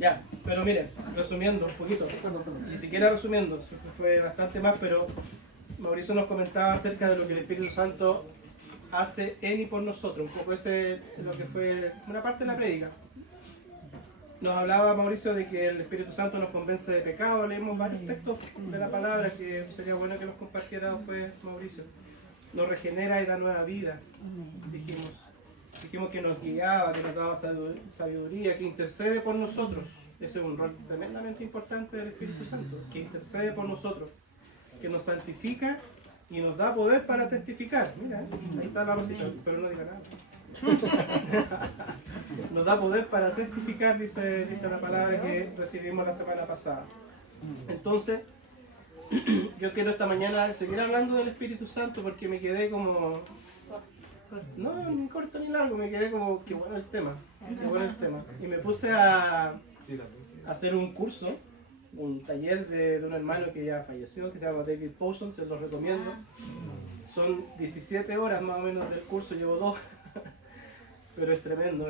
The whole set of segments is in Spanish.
Ya, pero miren, resumiendo un poquito, ni siquiera resumiendo, fue bastante más, pero Mauricio nos comentaba acerca de lo que el Espíritu Santo hace en y por nosotros, un poco ese es lo que fue una parte de la prédica. Nos hablaba Mauricio de que el Espíritu Santo nos convence de pecado, leímos varios textos de la palabra que sería bueno que los compartiera después Mauricio. Nos regenera y da nueva vida, dijimos que nos guiaba, que nos daba sabiduría, que intercede por nosotros. Ese es un rol tremendamente importante del Espíritu Santo, que intercede por nosotros, que nos santifica y nos da poder para testificar. Mira, ahí está la rosita, pero no diga nada. Nos da poder para testificar, dice la palabra que recibimos la semana pasada. Entonces, yo quiero esta mañana seguir hablando del Espíritu Santo porque me quedé como... No, ni corto ni largo, me quedé como, qué bueno el tema, qué bueno el tema. Y me puse a hacer un curso, un taller de un hermano que ya falleció, que se llama David Powson, se lo recomiendo. Son 17 horas más o menos del curso, llevo 2, pero es tremendo.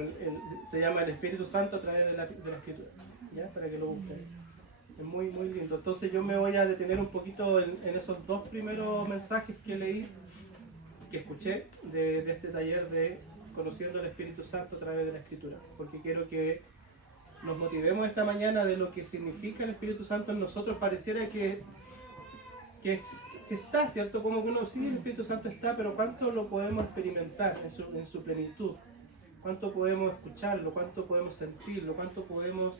Se llama El Espíritu Santo a través de la Escritura, ¿ya? Para que lo busquen. Es muy, muy lindo. Entonces yo me voy a detener un poquito en esos 2 primeros mensajes que leí, que escuché de este taller de Conociendo el Espíritu Santo a través de la Escritura, porque quiero que nos motivemos esta mañana de lo que significa el Espíritu Santo en nosotros. Pareciera que está, ¿cierto? Como que uno, sí, el Espíritu Santo está, pero ¿cuánto lo podemos experimentar en su plenitud? ¿Cuánto podemos escucharlo? ¿Cuánto podemos sentirlo? ¿Cuánto podemos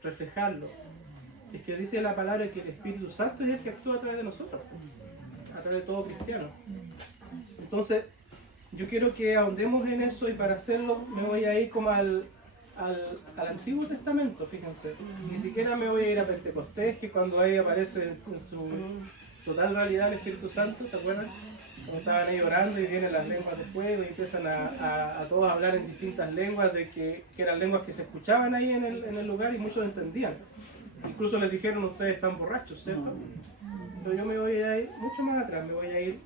reflejarlo? Es que dice la palabra que el Espíritu Santo es el que actúa a través de nosotros, a través de todo cristiano. Entonces, yo quiero que ahondemos en eso, y para hacerlo me voy a ir como al Antiguo Testamento, fíjense. Ni siquiera me voy a ir a Pentecostés, que cuando ahí aparece en su total realidad el Espíritu Santo, ¿se acuerdan? Cuando estaban ahí orando y vienen las lenguas de fuego y empiezan a todos a hablar en distintas lenguas, de que eran lenguas que se escuchaban ahí en el lugar y muchos entendían. Incluso les dijeron, ustedes están borrachos, ¿cierto? Pero yo me voy a ir mucho más atrás, me voy a ir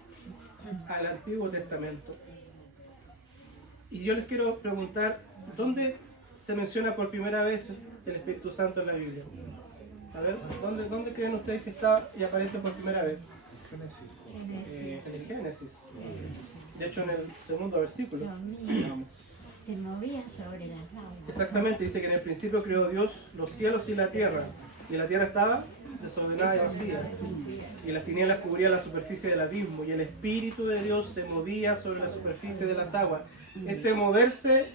al Antiguo Testamento. Y yo les quiero preguntar, ¿dónde se menciona por primera vez el Espíritu Santo en la Biblia? A ver, ¿dónde creen ustedes que está y aparece por primera vez? Génesis. En el Génesis. De hecho, en el segundo versículo. Se movía sobre las aguas. Exactamente, dice que en el principio creó Dios los cielos y la tierra estaba desordenada y vacía, y las tinieblas cubrían la superficie del abismo, y el Espíritu de Dios se movía sobre la superficie de las aguas. Este moverse,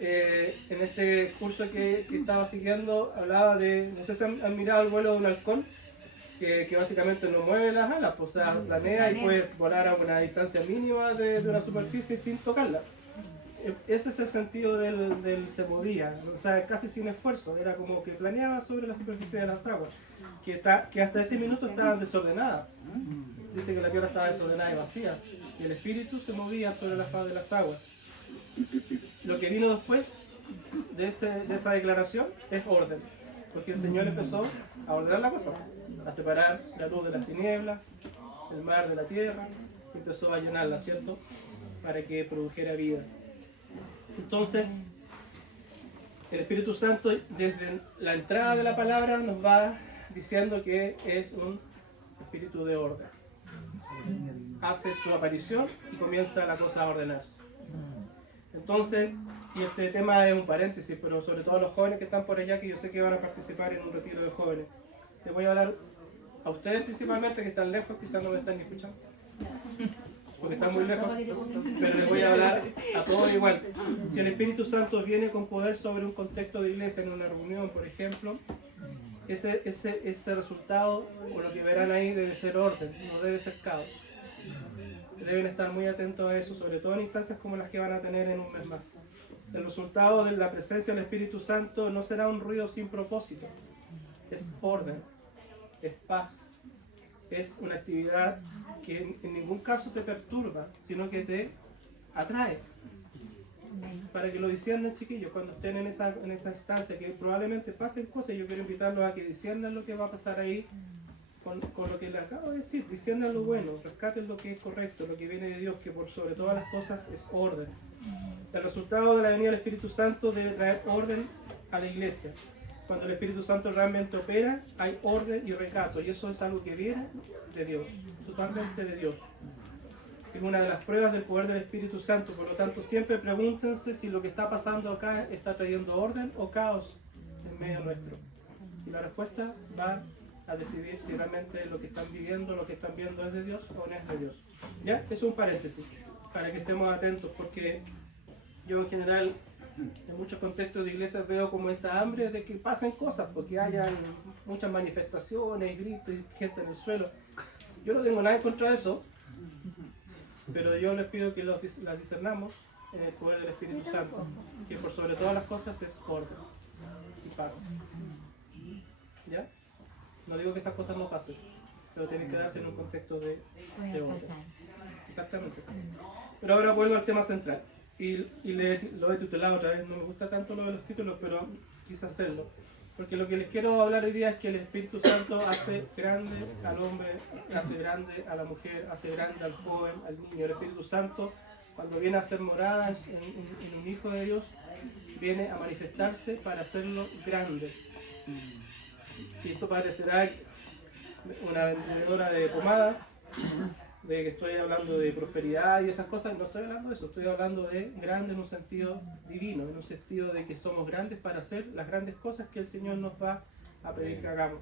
en este curso que estaba siguiendo, hablaba de, no sé si han mirado el vuelo de un halcón, que básicamente no mueve las alas, pues, o sea, planea y puede volar a una distancia mínima de una superficie sin tocarla. Ese es el sentido del se movía, o sea, casi sin esfuerzo, era como que planeaba sobre la superficie de las aguas, que hasta ese minuto estaban desordenadas. Dice que la tierra estaba desordenada y vacía, y el Espíritu se movía sobre la faz de las aguas. Lo que vino después de esa declaración es orden, porque el Señor empezó a ordenar la cosa, a separar la luz de las tinieblas, el mar de la tierra, y empezó a llenarla, ¿cierto?, para que produjera vida. Entonces, el Espíritu Santo, desde la entrada de la palabra, nos va diciendo que es un espíritu de orden. Hace su aparición y comienza la cosa a ordenarse. Entonces, y este tema es un paréntesis, pero sobre todo a los jóvenes que están por allá, que yo sé que van a participar en un retiro de jóvenes, les voy a hablar a ustedes principalmente, que están lejos, quizás no me están ni escuchando, porque están muy lejos, pero les voy a hablar a todos igual. Si el Espíritu Santo viene con poder sobre un contexto de iglesia, en una reunión, por ejemplo, ese resultado, o lo que verán ahí, debe ser orden, no debe ser caos. Deben estar muy atentos a eso, sobre todo en instancias como las que van a tener en un mes más. El resultado de la presencia del Espíritu Santo no será un ruido sin propósito, es orden, es paz, es una actividad que en ningún caso te perturba, sino que te atrae. Para que lo disciernan, chiquillos, cuando estén en esa instancia, que probablemente pasen cosas, yo quiero invitarlos a que disciernan lo que va a pasar ahí con lo que les acabo de decir. Disciernan lo bueno, rescaten lo que es correcto, lo que viene de Dios, que por sobre todas las cosas es orden. El resultado de la venida del Espíritu Santo debe traer orden a la iglesia. Cuando el Espíritu Santo realmente opera, hay orden y recato, y eso es algo que viene de Dios, totalmente de Dios. Es una de las pruebas del poder del Espíritu Santo. Por lo tanto, siempre pregúntense si lo que está pasando acá está trayendo orden o caos en medio nuestro. Y la respuesta va a decidir si realmente lo que están viviendo, lo que están viendo es de Dios o no es de Dios. ¿Ya? Eso es un paréntesis, para que estemos atentos, porque yo en general, en muchos contextos de iglesias veo como esa hambre de que pasen cosas, porque hayan muchas manifestaciones y gritos y gente en el suelo. Yo no tengo nada en contra de eso, pero yo les pido que las discernamos en el poder del Espíritu Santo, que por sobre todas las cosas es orden y paz. ¿Ya? No digo que esas cosas no pasen, pero tienen que darse en un contexto de orden. Exactamente. Pero ahora vuelvo al tema central. Y lo he titulado otra vez, no me gusta tanto lo de los títulos, pero quise hacerlo. Porque lo que les quiero hablar hoy día es que el Espíritu Santo hace grande al hombre, hace grande a la mujer, hace grande al joven, al niño. El Espíritu Santo, cuando viene a hacer morada en un hijo de Dios, viene a manifestarse para hacerlo grande. Y esto parecerá una vendedora de pomada, de que estoy hablando de prosperidad y esas cosas. No estoy hablando de eso, estoy hablando de grande en un sentido divino, en un sentido de que somos grandes para hacer las grandes cosas que el Señor nos va a pedir que hagamos.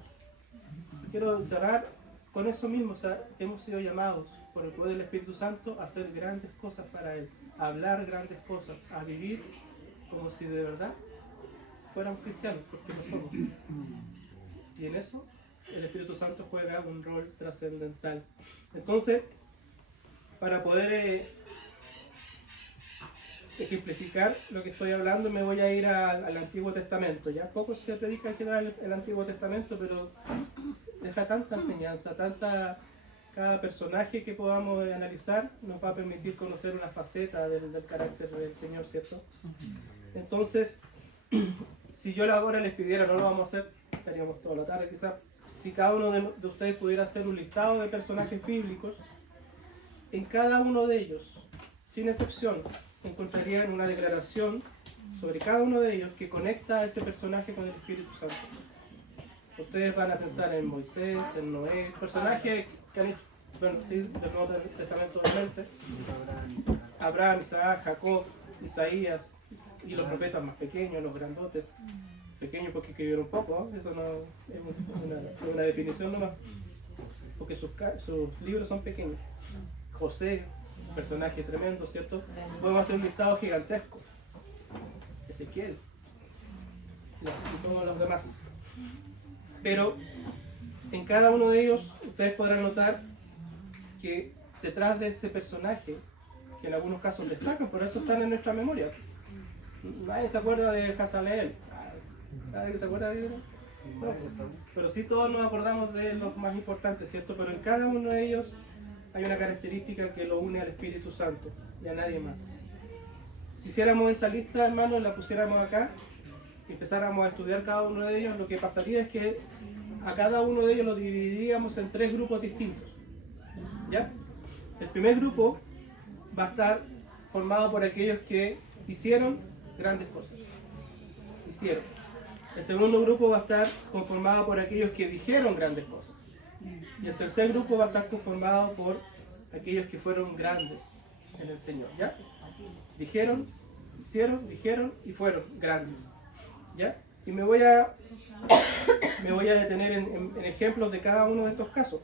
Quiero cerrar con eso mismo. O sea, hemos sido llamados por el poder del Espíritu Santo a hacer grandes cosas para Él, a hablar grandes cosas, a vivir como si de verdad fuéramos cristianos, porque lo somos. Y en eso el Espíritu Santo juega un rol trascendental. Entonces, para poder ejemplificar lo que estoy hablando, me voy a ir al Antiguo Testamento. Ya poco se predica en general el Antiguo Testamento, pero deja tanta enseñanza, cada personaje que podamos analizar nos va a permitir conocer una faceta del carácter del Señor, ¿cierto? Entonces, si yo ahora les pidiera, no lo vamos a hacer, estaríamos toda la tarde quizás. Si cada uno de ustedes pudiera hacer un listado de personajes bíblicos, en cada uno de ellos, sin excepción, encontrarían una declaración sobre cada uno de ellos que conecta a ese personaje con el Espíritu Santo. Ustedes van a pensar en Moisés, en Noé, personajes que han hecho, bueno, sí, del Nuevo Testamento obviamente, Abraham, Isaac, Jacob, Isaías, y los profetas más pequeños, los grandotes. Pequeños porque escribieron poco, ¿no? Eso no es una definición nomás, porque sus libros son pequeños. José, personaje tremendo, ¿cierto? Podemos hacer un listado gigantesco. Ezequiel y todos los demás. Pero en cada uno de ellos ustedes podrán notar que detrás de ese personaje, que en algunos casos destacan, por eso están en nuestra memoria. Nadie se acuerda de Hazael. ¿Nadie se acuerda de él? No, pero sí todos nos acordamos de los más importantes, ¿cierto? Pero en cada uno de ellos hay una característica que lo une al Espíritu Santo y a nadie más. Si hiciéramos esa lista, hermanos, la pusiéramos acá y empezáramos a estudiar cada uno de ellos, lo que pasaría es que a cada uno de ellos lo dividiríamos en 3 grupos distintos. ¿Ya? El primer grupo va a estar formado por aquellos que hicieron grandes cosas. Hicieron. El segundo grupo va a estar conformado por aquellos que dijeron grandes cosas. Y el tercer grupo va a estar conformado por aquellos que fueron grandes en el Señor. ¿Ya? Dijeron, hicieron, dijeron y fueron grandes. ¿Ya? Y me voy a detener en ejemplos de cada uno de estos casos.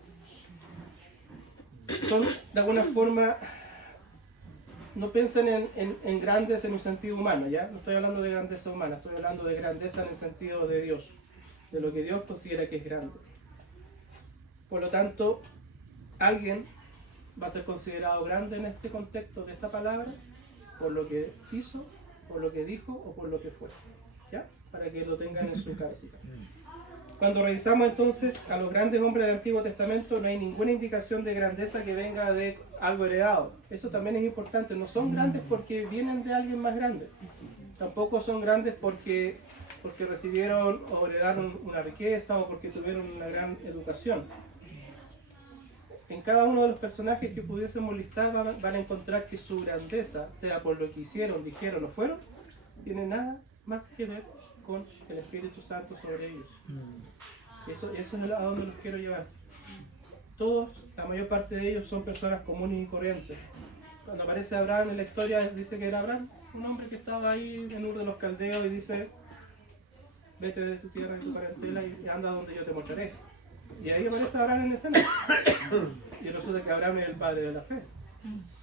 Son, de alguna forma, no piensen en grandes en un sentido humano, ¿ya? No estoy hablando de grandeza humana, estoy hablando de grandeza en el sentido de Dios, de lo que Dios considera que es grande. Por lo tanto, alguien va a ser considerado grande en este contexto de esta palabra por lo que hizo, por lo que dijo o por lo que fue, ¿ya? Para que lo tengan en su cabecita. Cuando revisamos entonces a los grandes hombres del Antiguo Testamento, no hay ninguna indicación de grandeza que venga de algo heredado. Eso también es importante. No son grandes porque vienen de alguien más grande. Tampoco son grandes porque recibieron o heredaron una riqueza o porque tuvieron una gran educación. En cada uno de los personajes que pudiésemos listar van a encontrar que su grandeza, sea por lo que hicieron, dijeron o fueron, tiene nada más que ver con el Espíritu Santo sobre ellos. Eso es a donde los quiero llevar. Todos, la mayor parte de ellos son personas comunes y corrientes. Cuando aparece Abraham en la historia, dice que era Abraham, un hombre que estaba ahí en Ur de los Caldeos, y dice: vete de tu tierra y tu parentela y anda donde yo te mostraré. Y ahí aparece Abraham en escena. Y resulta que Abraham es el padre de la fe,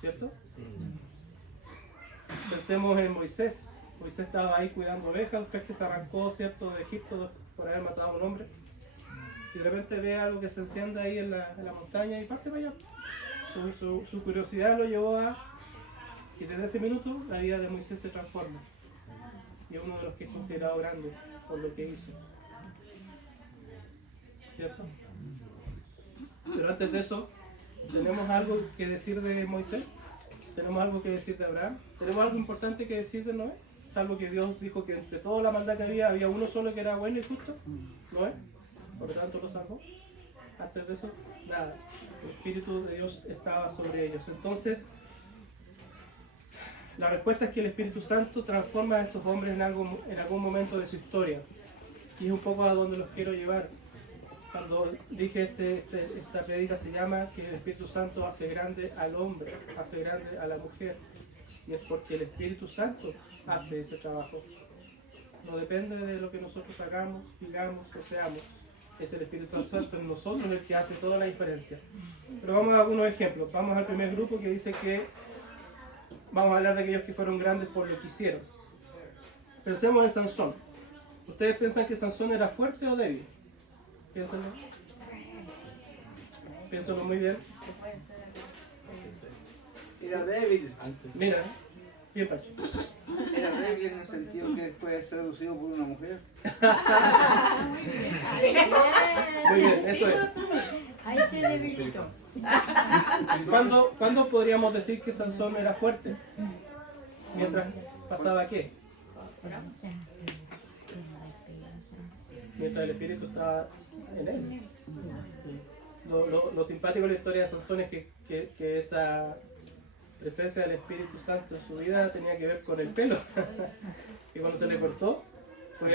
¿cierto? Pensemos en Moisés. Moisés estaba ahí cuidando ovejas después que se arrancó, ¿cierto?, de Egipto por haber matado a un hombre. Y de repente ve algo que se enciende ahí en la montaña y parte para allá. Su curiosidad lo llevó a... Y desde ese minuto la vida de Moisés se transforma. Y es uno de los que es considerado grande por lo que hizo. ¿Cierto? Pero antes de eso, ¿tenemos algo que decir de Moisés? ¿Tenemos algo que decir de Abraham? ¿Tenemos algo importante que decir de Noé? Salvo que Dios dijo que entre toda la maldad que había uno solo que era bueno y justo, Noé. Por lo tanto lo salvó. Antes de eso, nada. El Espíritu de Dios estaba sobre ellos. Entonces, la respuesta es que el Espíritu Santo transforma a estos hombres en algún momento de su historia. Y es un poco a donde los quiero llevar. Cuando dije esta prédica se llama que el Espíritu Santo hace grande al hombre, hace grande a la mujer. Y es porque el Espíritu Santo hace ese trabajo. No depende de lo que nosotros hagamos, digamos o seamos. Es el Espíritu Santo en nosotros el que hace toda la diferencia. Pero vamos a algunos ejemplos. Vamos al primer grupo que dice que vamos a hablar de aquellos que fueron grandes por lo que hicieron. Pensemos en Sansón. ¿Ustedes piensan que Sansón era fuerte o débil? Piénsenlo. Piénsenlo muy bien. Era débil. Mira, bien Pacho. Era débil en el sentido que fue seducido por una mujer. Muy bien, eso es. Ahí se debilitó. ¿Cuándo podríamos decir que Sansón era fuerte? Mientras pasaba qué? Mientras el Espíritu estaba en él. Lo simpático de la historia de Sansón es que esa presencia del Espíritu Santo en su vida tenía que ver con el pelo. Y cuando se le cortó, pues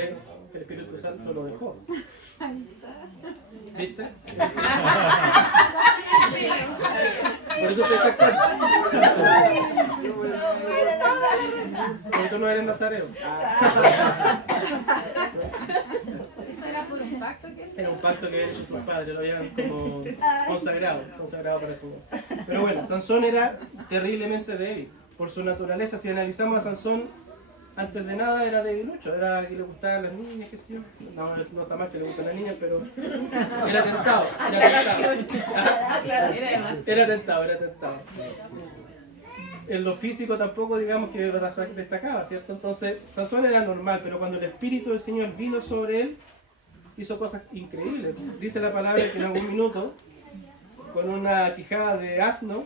el Espíritu Santo lo dejó. ¿Viste? Por eso te echas cuenta. Porque tú no eres nazareo. ¿Eso era por un pacto que Era un pacto que él y sus padres lo habían como consagrado para el Señor. Pero bueno, Sansón era terriblemente débil. Por su naturaleza, si analizamos a Sansón, antes de nada era debilucho, era que le gustaban las niñas, qué sé yo. No está mal que le gustan las niñas, pero era tentado. Era tentado. En lo físico tampoco digamos que destacaba, ¿cierto? Entonces, Sansón era normal, pero cuando el Espíritu del Señor vino sobre él, hizo cosas increíbles. Dice la palabra que en algún minuto, con una quijada de asno,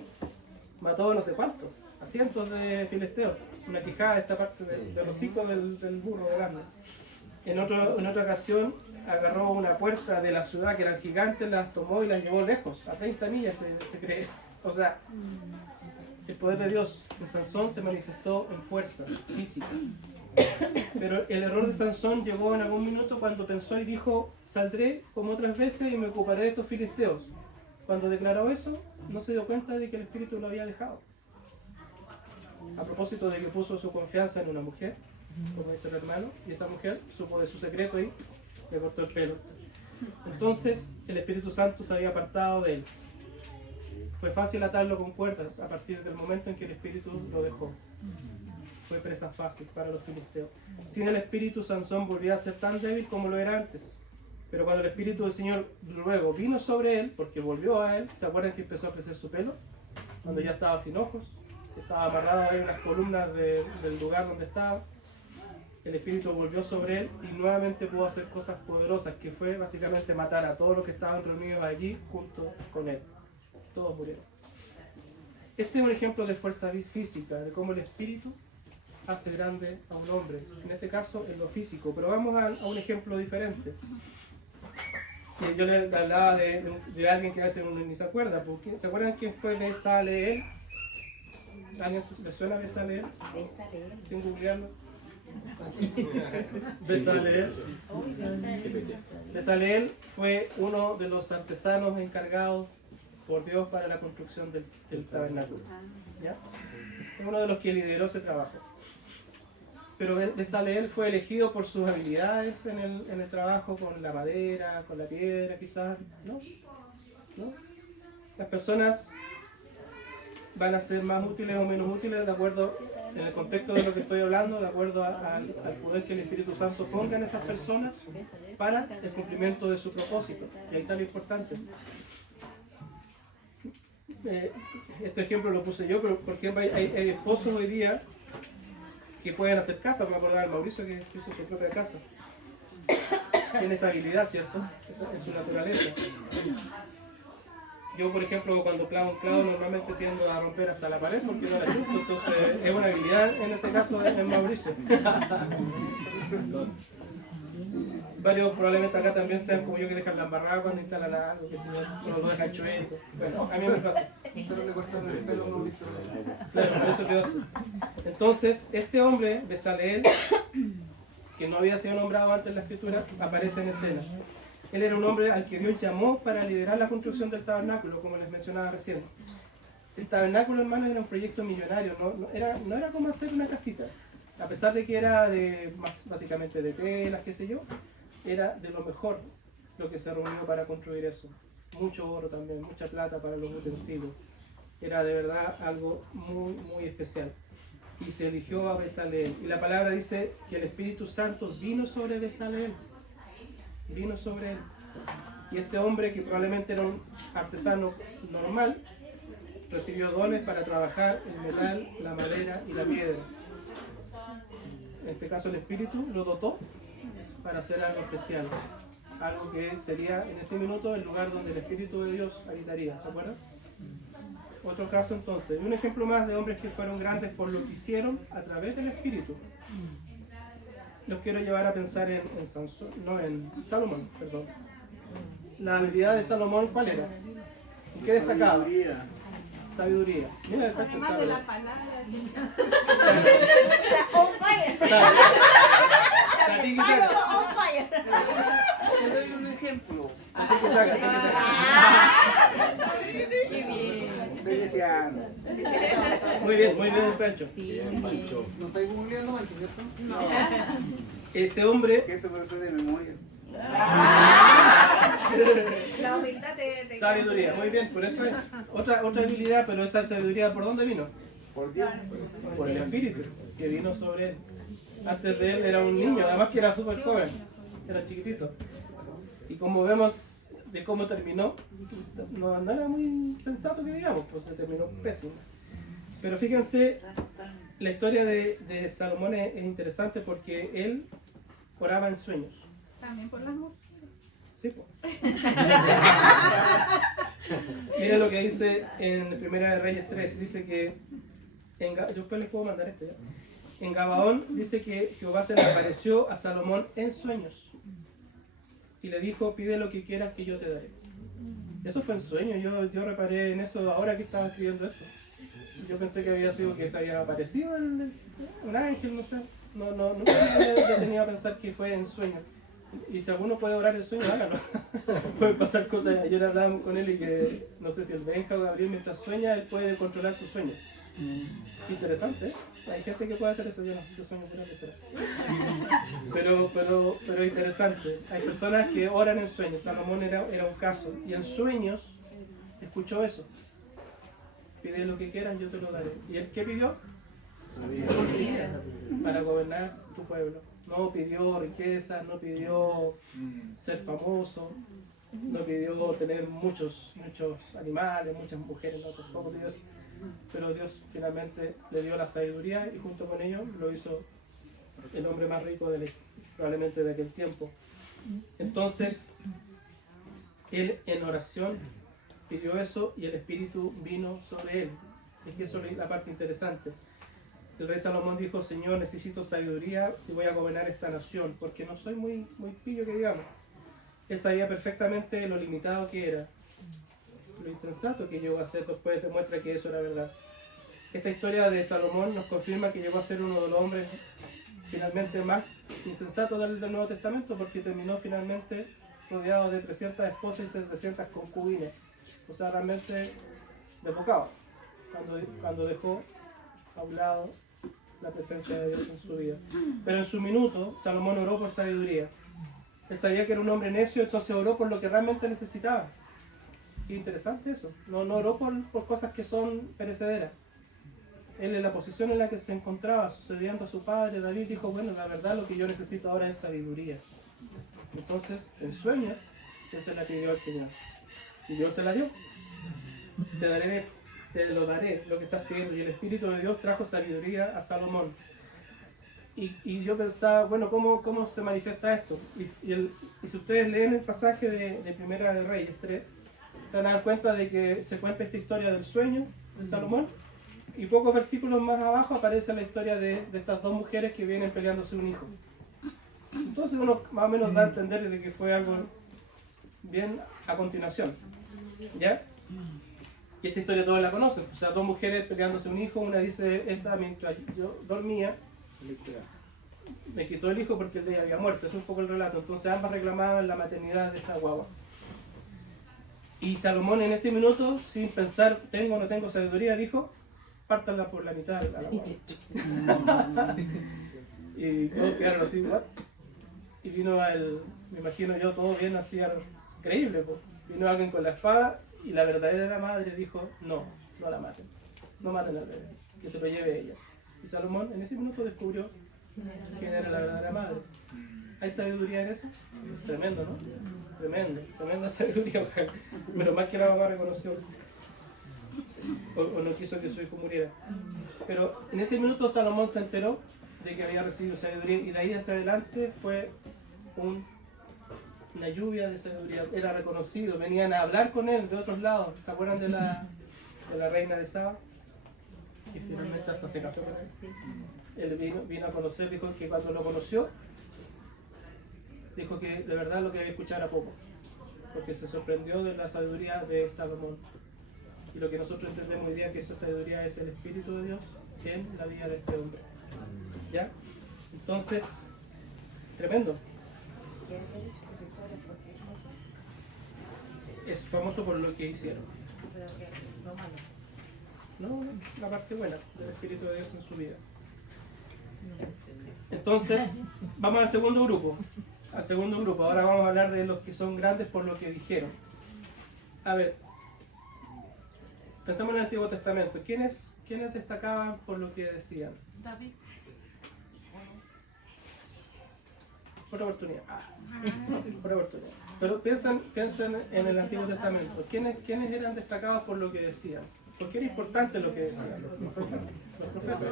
mató a no sé cuántos, a cientos de filisteos. Una quijada de esta parte de los hocicos del burro de asno. En otra ocasión, agarró una puerta de la ciudad que eran gigantes, las tomó y las llevó lejos, a 30 millas se cree. O sea, el poder de Dios de Sansón se manifestó en fuerza física. Pero el error de Sansón llegó en algún minuto cuando pensó y dijo: saldré como otras veces y me ocuparé de estos filisteos. Cuando declaró eso, no se dio cuenta de que el Espíritu lo había dejado. A propósito de que puso su confianza en una mujer, como dice el hermano, y esa mujer supo de su secreto y le cortó el pelo. Entonces el Espíritu Santo se había apartado de él. Fue fácil atarlo con cuerdas a partir del momento en que el Espíritu lo dejó. Fue presa fácil para los filisteos. Sin el Espíritu, Sansón volvía a ser tan débil como lo era antes. Pero cuando el Espíritu del Señor luego vino sobre él, porque volvió a él, ¿se acuerdan que empezó a crecer su pelo? Cuando ya estaba sin ojos, estaba amarrado en las columnas del lugar donde estaba. El Espíritu volvió sobre él y nuevamente pudo hacer cosas poderosas, que fue básicamente matar a todos los que estaban reunidos allí junto con él. Todos murieron. Este es un ejemplo de fuerza física, de cómo el Espíritu hace grande a un hombre, en este caso en lo físico. Pero vamos a un ejemplo diferente. Yo le hablaba de alguien que a veces uno ni se acuerda. ¿Se acuerdan quién fue Bezaleel? ¿Alguien le suena Bezaleel? Sin googlearlo. Bezaleel fue uno de los artesanos encargados por Dios para la construcción del tabernáculo. ¿Ya? Es uno de los que lideró ese trabajo. Pero Bezaleel fue elegido por sus habilidades en el trabajo con la madera, con la piedra, quizás. ¿No? Las personas van a ser más útiles o menos útiles de acuerdo, en el contexto de lo que estoy hablando, de acuerdo al poder que el Espíritu Santo ponga en esas personas para el cumplimiento de su propósito. Y ahí está lo importante. Este ejemplo lo puse yo, pero por ejemplo hay esposos hoy día que pueden hacer casa. Me acordaba del Mauricio que hizo su propia casa. Tiene esa habilidad, ¿cierto? Es su naturaleza. Yo, por ejemplo, cuando clavo un clavo, normalmente tiendo a romper hasta la pared porque no la chuto, entonces es una habilidad, en este caso, en Mauricio. Varios probablemente acá también sean como yo, que dejan la embarrada cuando instalan algo, que si no lo dejan chueco. Bueno, a mí me pasa. Pero le cortaron el pelo a Mauricio. Claro, eso quedó así. Entonces, este hombre, Bezaleel, que no había sido nombrado antes en la escritura, aparece en escena. Él era un hombre al que Dios llamó para liderar la construcción del tabernáculo, como les mencionaba recién. El tabernáculo, hermanos, era un proyecto millonario, no era como hacer una casita. A pesar de que era básicamente de telas, qué sé yo, era de lo mejor lo que se reunió para construir eso. Mucho oro también, mucha plata para los utensilios. Era de verdad algo muy, muy especial. Y se eligió a Bezaleel. Y la palabra dice que el Espíritu Santo vino sobre Bezaleel. Vino sobre él. Y este hombre, que probablemente era un artesano normal, recibió dones para trabajar el metal, la madera y la piedra. En este caso el Espíritu lo dotó para hacer algo especial. Algo que sería en ese minuto el lugar donde el Espíritu de Dios habitaría. ¿Se acuerdan? Otro caso entonces. Un ejemplo más de hombres que fueron grandes por lo que hicieron a través del Espíritu. Los quiero llevar a pensar en Salomón, perdón. La habilidad de Salomón, ¿cuál era? ¿En qué destacaba? Sabiduría. Mira, Además de la palabra. On fire. On fire. Te doy un ejemplo. Muy bien, Pancho. ¿No estáis googleando, Pancho, cierto? No. Este hombre, Que eso parece de memoria. La humildad te sabiduría, muy bien, por eso es otra habilidad, pero esa sabiduría, ¿por dónde vino? Por Dios. Por el Espíritu, que vino sobre él. Antes de él era un niño, además que era súper joven, era chiquitito. Y como vemos de cómo terminó, no era muy sensato que digamos, pues se terminó pésimo. Pero fíjense, la historia de Salomón es interesante porque él oraba en sueños. También por las mujeres. Sí, pues. Mira lo que dice en Primera de Reyes 3, dice que, yo después les puedo mandar esto ya. En Gabaón dice que Jehová se le apareció a Salomón en sueños y le dijo, pide lo que quieras que yo te daré. Eso fue en sueño, yo reparé en eso ahora que estaba escribiendo esto. Yo pensé que había sido que se había aparecido un ángel, no sé. Nunca me tenía a pensar que fue en sueño. Y si alguno puede orar en sueño, hágalo. Pueden pasar cosas. Ayer hablábamos con él y que no sé si el Benja o Gabriel mientras sueña, él puede controlar sus sueños. Qué interesante, ¿eh? Hay gente que puede hacer eso, yo sueño por que será. Pero interesante. Hay personas que oran en sueños. Salomón era un caso. Y en sueños escuchó eso. Pide lo que quieras, yo te lo daré. ¿Y él qué pidió? Sabiduría para gobernar tu pueblo. No pidió riqueza, no pidió ser famoso, no pidió tener muchos animales, muchas mujeres, no, tampoco pidió eso. Pero Dios finalmente le dio la sabiduría y junto con ello lo hizo el hombre más rico probablemente de aquel tiempo. Entonces, él en oración pidió eso y el Espíritu vino sobre él. Es que eso es la parte interesante. El rey Salomón dijo, Señor, necesito sabiduría si voy a gobernar esta nación, porque no soy muy pillo que digamos. Él sabía perfectamente lo limitado que era, lo insensato que llegó a ser, después demuestra que eso era verdad. Esta historia de Salomón nos confirma que llegó a ser uno de los hombres finalmente más insensato del Nuevo Testamento, porque terminó finalmente rodeado de 300 esposas y 700 concubinas. O sea, realmente desbocado cuando dejó a un lado la presencia de Dios en su vida. Pero en su minuto, Salomón oró por sabiduría. Él sabía que era un hombre necio, entonces oró por lo que realmente necesitaba. Qué interesante eso. No oró por cosas que son perecederas. Él, en la posición en la que se encontraba, sucediendo a su padre David, dijo, bueno, la verdad lo que yo necesito ahora es sabiduría. Entonces, en sueños, él se la pidió al Señor. Y Dios se la dio. Te lo daré, lo que estás pidiendo. Y el Espíritu de Dios trajo sabiduría a Salomón. Y yo pensaba, bueno, ¿cómo se manifiesta esto? Y si ustedes leen el pasaje de Primera de Reyes 3, se van a dar cuenta de que se cuenta esta historia del sueño de Salomón. Y pocos versículos más abajo aparece la historia de estas dos mujeres que vienen peleándose un hijo. Entonces uno más o menos da a entender de que fue algo bien a continuación. ¿Ya? Y esta historia todos la conocen. O sea, dos mujeres peleándose un hijo. Una dice, esta mientras yo dormía, me quitó el hijo porque el de ella había muerto. Es un poco el relato. Entonces ambas reclamaban la maternidad de esa guagua. Y Salomón en ese minuto, sin pensar, tengo o no tengo sabiduría, dijo, pártanla por la mitad a la guagua. Y todos quedaron así, ¿what? Y vino me imagino yo, todo bien así, increíble, pues. Vino alguien con la espada y la verdadera madre dijo, no la maten, no maten al bebé, que se lo lleve ella. Y Salomón en ese minuto descubrió quién era la verdadera madre. ¿Hay sabiduría en eso? Es tremendo, ¿no? Tremenda sabiduría, ojalá. Menos mal que la mamá reconoció o no quiso que su hijo muriera. Pero en ese minuto Salomón se enteró de que había recibido sabiduría y de ahí hacia adelante fue una lluvia de sabiduría. Era reconocido, venían a hablar con él de otros lados. ¿Se acuerdan de la reina de Saba? Que finalmente hasta se casó con él. Él vino a conocer, dijo que cuando lo conoció, dijo que de verdad lo que había escuchado era poco, porque se sorprendió de la sabiduría de Salomón. Y lo que nosotros entendemos hoy día, que esa sabiduría es el Espíritu de Dios en la vida de este hombre. ¿Ya? Entonces, tremendo. Es famoso por lo que hicieron. No, la parte buena del Espíritu de Dios en su vida. Entonces, vamos al segundo grupo. Ahora vamos a hablar de los que son grandes por lo que dijeron. A ver, pensamos en el Antiguo Testamento. ¿Quiénes destacaban por lo que decían? David. Otra oportunidad. Otra oportunidad. Pero piensen en el Antiguo Testamento. ¿Quiénes eran destacados por lo que decían? ¿Por qué era importante lo que decían? Los profetas.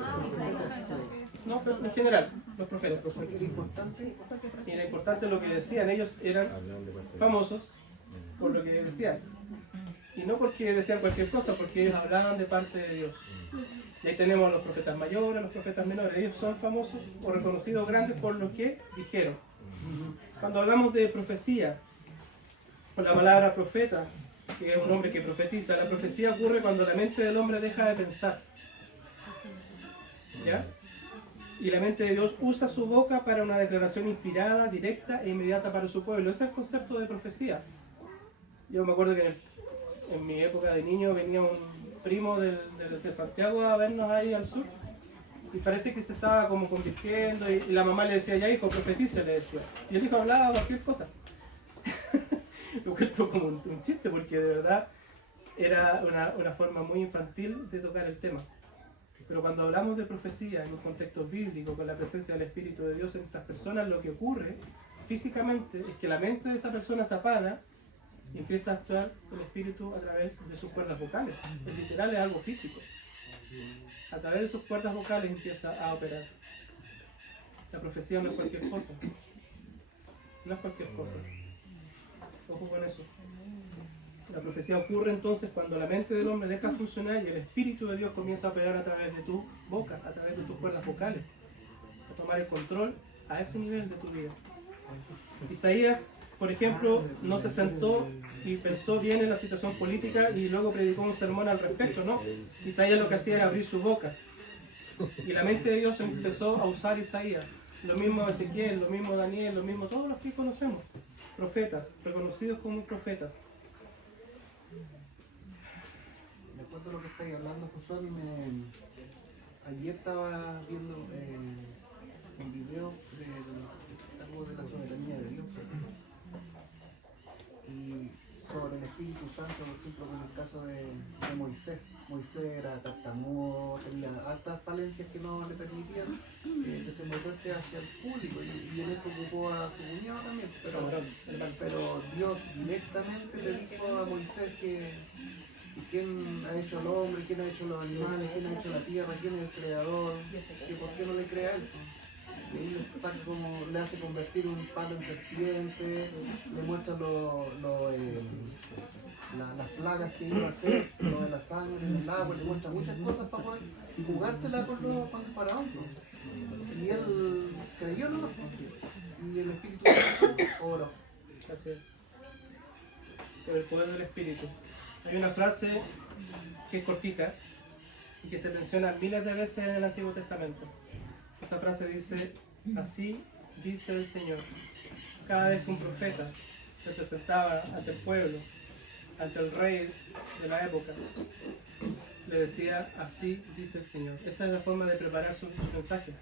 No, pero en general, los profetas. Y era importante lo que decían. Ellos eran famosos por lo que decían. Y no porque decían cualquier cosa, porque ellos hablaban de parte de Dios. Y ahí tenemos a los profetas mayores, a los profetas menores. Ellos son famosos o reconocidos grandes por lo que dijeron. Cuando hablamos de profecía, con la palabra profeta, que es un hombre que profetiza, la profecía ocurre cuando la mente del hombre deja de pensar. ¿Ya? Y la mente de Dios usa su boca para una declaración inspirada, directa e inmediata para su pueblo. Ese es el concepto de profecía. Yo me acuerdo que en mi época de niño venía un primo de Santiago a vernos ahí al sur y parece que se estaba como convirtiendo y la mamá le decía, ya hijo, profetice, le decía. Y el hijo hablaba cualquier cosa. Lo cuento como un chiste porque de verdad era una forma muy infantil de tocar el tema. Pero cuando hablamos de profecía en un contexto bíblico, con la presencia del Espíritu de Dios en estas personas, lo que ocurre físicamente es que la mente de esa persona se apaga y empieza a actuar el Espíritu a través de sus cuerdas vocales. El literal es algo físico. A través de sus cuerdas vocales empieza a operar. La profecía no es cualquier cosa. No es cualquier cosa. Ojo con eso. La profecía ocurre entonces cuando la mente del hombre deja funcionar y el Espíritu de Dios comienza a operar a través de tu boca, a través de tus cuerdas vocales, a tomar el control a ese nivel de tu vida. Isaías, por ejemplo, no se sentó y pensó bien en la situación política y luego predicó un sermón al respecto, ¿no? Isaías lo que hacía era abrir su boca y la mente de Dios empezó a usar Isaías Lo mismo Ezequiel, lo mismo Daniel, lo mismo todos los que conocemos. Profetas, reconocidos como profetas. Me acuerdo lo que estáis hablando, Josué, ayer estaba viendo un video algo de la soberanía de Dios y sobre el Espíritu Santo, por ejemplo, en el caso de Moisés. Moisés era tartamudo, tenía hartas falencias que no le permitían desenvolverse hacia el público y en eso ocupó a su cuñado también, pero Dios directamente le dijo a Moisés que quién ha hecho al hombre, quién ha hecho los animales, quién ha hecho la tierra, quién es el creador, que por qué no le crea a él. Y ahí le hace convertir un palo en serpiente, le muestra las plagas que iba a hacer, lo de la sangre en el agua, le muestra muchas cosas para poder jugársela con el faraón. Y él creyó, ¿no? Y el Espíritu Santo oró. Así es. Por el poder del Espíritu. Hay una frase que es cortita y que se menciona miles de veces en el Antiguo Testamento. Esa frase dice: así dice el Señor. Cada vez que un profeta se presentaba ante el pueblo, ante el rey de la época, le decía: así dice el Señor. Esa es la forma de preparar su mensaje.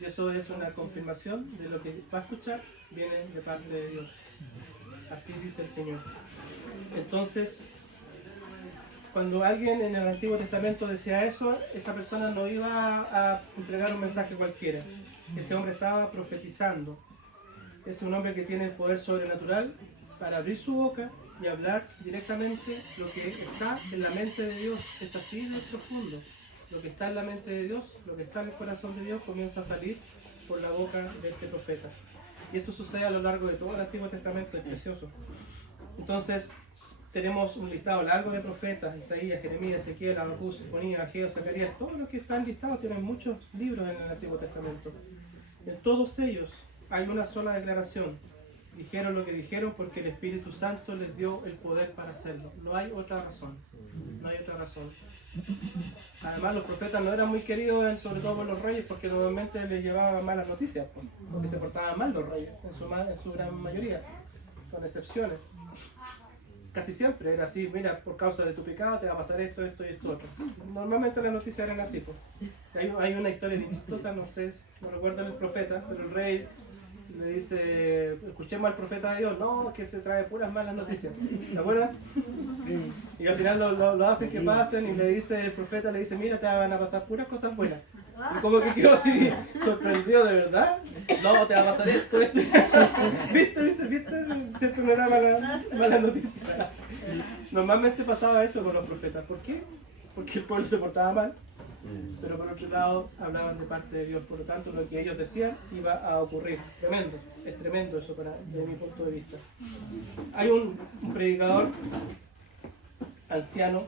Y eso es una confirmación de lo que va a escuchar viene de parte de Dios. Así dice el Señor. Entonces, cuando alguien en el Antiguo Testamento decía eso, esa persona no iba a entregar un mensaje cualquiera. Ese hombre estaba profetizando. Es un hombre que tiene el poder sobrenatural para abrir su boca y hablar directamente lo que está en la mente de Dios. Es así de profundo. Lo que está en la mente de Dios, lo que está en el corazón de Dios, comienza a salir por la boca de este profeta. Y esto sucede a lo largo de todo el Antiguo Testamento, es precioso. Entonces, tenemos un listado largo de profetas: Isaías, Jeremías, Ezequiel, Habacuc, Sofonías, Ageo, Zacarías. Todos los que están listados tienen muchos libros en el Antiguo Testamento. En todos ellos hay una sola declaración: dijeron lo que dijeron porque el Espíritu Santo les dio el poder para hacerlo. No hay otra razón. No hay otra razón. Además, los profetas no eran muy queridos, sobre todo por los reyes, porque normalmente les llevaban malas noticias, porque se portaban mal los reyes, en su gran mayoría, con excepciones. Casi siempre era así: mira, por causa de tu pecado te va a pasar esto, esto y esto otro. Normalmente las noticias eran así. Hay una historia bien chistosa, no recuerdo el profeta, pero el rey le dice: escuchemos al profeta de Dios. No, que se trae puras malas noticias. ¿Se acuerdan? Sí. Y al final lo hacen que pasen y le dice el profeta, le dice: mira, te van a pasar puras cosas buenas. Y como que quedó así, sorprendido: ¿de verdad? No, te va a pasar esto. ¿Viste? Dice: ¿viste? Siempre no era mala noticia. Normalmente pasaba eso con los profetas. ¿Por qué? Porque el pueblo se portaba mal. Pero por otro lado, hablaban de parte de Dios. Por lo tanto, lo que ellos decían iba a ocurrir. Tremendo. Es tremendo eso desde mi punto de vista. Hay un predicador anciano,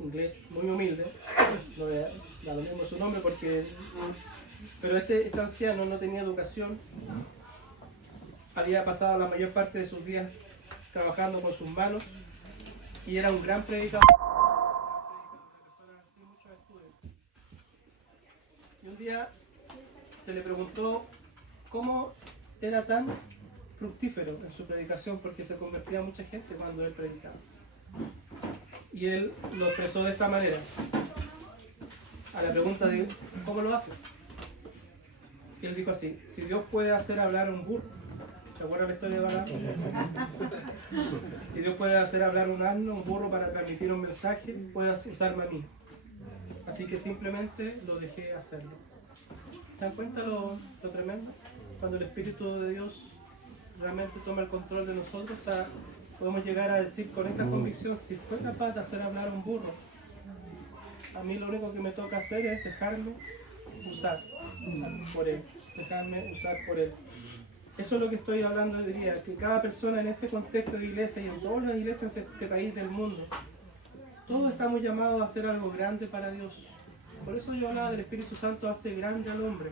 inglés, muy humilde. No voy a dar lo mismo su nombre pero este anciano no tenía educación. Había pasado la mayor parte de sus días trabajando con sus manos y era un gran predicador. Y un día se le preguntó cómo era tan fructífero en su predicación, porque se convertía mucha gente cuando él predicaba. Y él lo expresó de esta manera, a la pregunta de ¿cómo lo hace? Y él dijo así: si Dios puede hacer hablar a un burro, ¿se acuerdan la historia de Balaam? Si Dios puede hacer hablar un asno, un burro, para transmitir un mensaje, puede usarme a mí. Así que simplemente lo dejé hacerlo. ¿Se dan cuenta lo tremendo? Cuando el Espíritu de Dios realmente toma el control de nosotros, podemos llegar a decir con esa convicción: si fue capaz de hacer hablar a un burro, a mí lo único que me toca hacer es dejarme usar por Él. Dejarme usar por Él. Eso es lo que estoy hablando hoy día, que cada persona en este contexto de iglesia y en todas las iglesias de este país, del mundo, todos estamos llamados a hacer algo grande para Dios. Por eso yo hablaba del Espíritu Santo hace grande al hombre.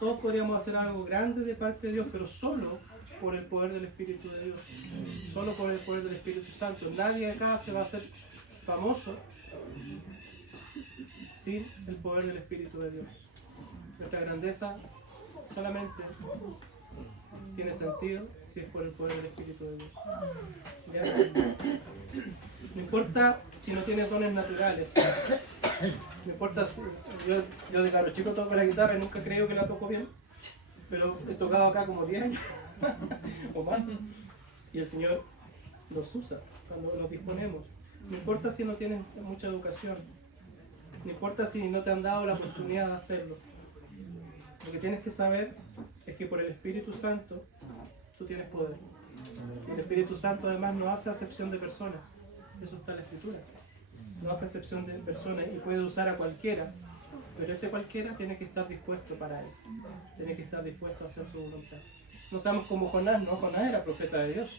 Todos podríamos hacer algo grande de parte de Dios, pero solo por el poder del Espíritu de Dios. Solo por el poder del Espíritu Santo. Nadie acá se va a hacer famoso sin el poder del Espíritu de Dios. Nuestra grandeza solamente tiene sentido si es por el poder del Espíritu de Dios. ¿Ya? No importa si no tienes dones naturales. No importa si... Yo de cabro chico toco la guitarra y nunca creo que la toco bien. Pero he tocado acá como 10 años o más. Y el Señor los usa cuando nos disponemos. No importa si no tienes mucha educación. No importa si no te han dado la oportunidad de hacerlo. Lo que tienes que saber es que por el Espíritu Santo tú tienes poder. Y el Espíritu Santo además no hace acepción de personas. Eso está en la Escritura. No hace acepción de personas y puede usar a cualquiera. Pero ese cualquiera tiene que estar dispuesto para él. Tiene que estar dispuesto a hacer su voluntad. No seamos como Jonás, ¿no? Jonás era profeta de Dios.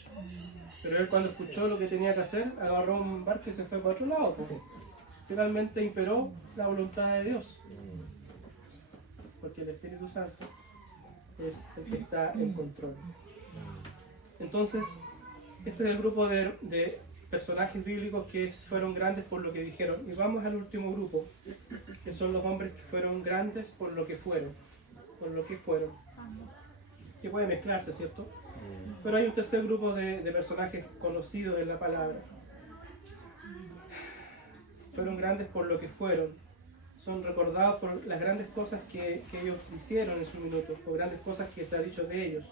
Pero él cuando escuchó lo que tenía que hacer, agarró un barco y se fue para otro lado. Porque finalmente imperó la voluntad de Dios. Porque el Espíritu Santo es el que está en control. Entonces, este es el grupo de personajes bíblicos que fueron grandes por lo que dijeron. Y vamos al último grupo, que son los hombres que fueron grandes por lo que fueron. Por lo que fueron. Que puede mezclarse, ¿cierto? Pero hay un tercer grupo de personajes conocidos en la palabra. Fueron grandes por lo que fueron. Son recordados por las grandes cosas que ellos hicieron en su minuto, por grandes cosas que se ha dicho de ellos.